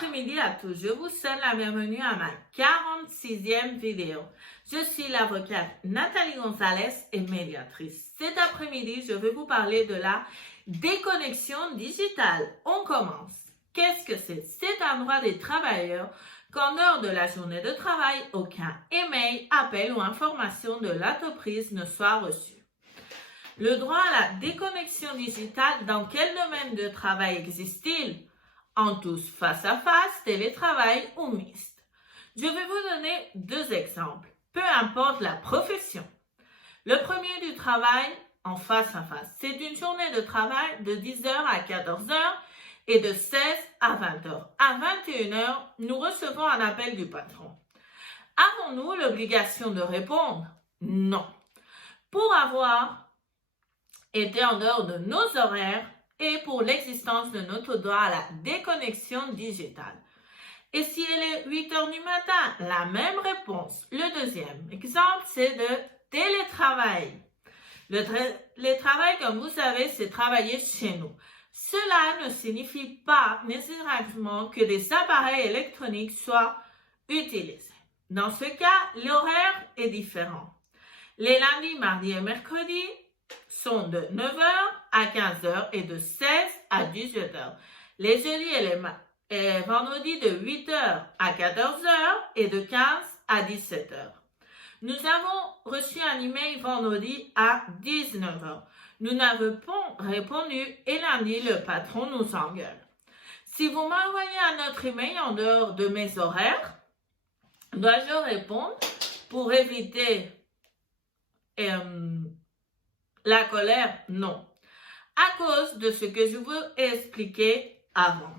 après-midi à tous, je vous souhaite la bienvenue à ma 46e vidéo. Je suis l'avocate Nathalie Gonzalez et médiatrice. Cet après-midi, je vais vous parler de la déconnexion digitale. On commence. Qu'est-ce que c'est? C'est un droit des travailleurs qu'en dehors de la journée de travail, aucun email, appel ou information de l'entreprise ne soit reçu. Le droit à la déconnexion digitale, dans quel domaine de travail existe-t-il? En tous face à face, télétravail ou mixte. Je vais vous donner deux exemples, peu importe la profession. Le premier du travail en face à face. C'est une journée de travail de 10h à 14h et de 16 à 20h. À 21h, nous recevons un appel du patron. Avons-nous l'obligation de répondre? Non. Pour avoir été en dehors de nos horaires, et pour l'existence de notre droit à la déconnexion digitale. Et si il est 8h du matin, la même réponse. Le deuxième exemple, c'est de télétravail. Le télétravail, comme vous savez, c'est travailler chez nous. Cela ne signifie pas nécessairement que des appareils électroniques soient utilisés. Dans ce cas, l'horaire est différent. Les lundis, mardis et mercredis sont de 9h à 15h et de 16 à 18h. Les jeudis et les vendredis de 8h à 14h et de 15 à 17h. Nous avons reçu un email vendredi à 19h. Nous n'avons pas répondu et lundi, le patron nous engueule. Si vous m'envoyez un autre email en dehors de mes horaires, dois-je répondre pour éviter la colère? Non. À cause de ce que je vous ai expliqué avant.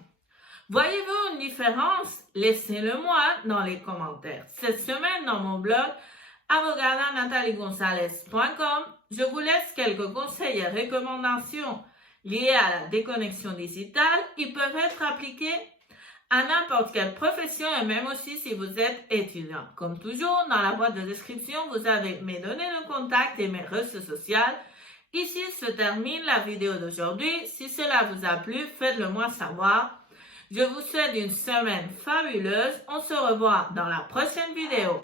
Voyez-vous une différence? Laissez-le moi dans les commentaires. Cette semaine, dans mon blog avocatanathaliegonzalez.com, je vous laisse quelques conseils et recommandations liés à la déconnexion digitale. Ils peuvent être appliqués à n'importe quelle profession et même aussi si vous êtes étudiant. Comme toujours, dans la boîte de description, vous avez mes données de contact et mes réseaux sociaux. Ici se termine la vidéo d'aujourd'hui. Si cela vous a plu, faites-le moi savoir. Je vous souhaite une semaine fabuleuse. On se revoit dans la prochaine vidéo.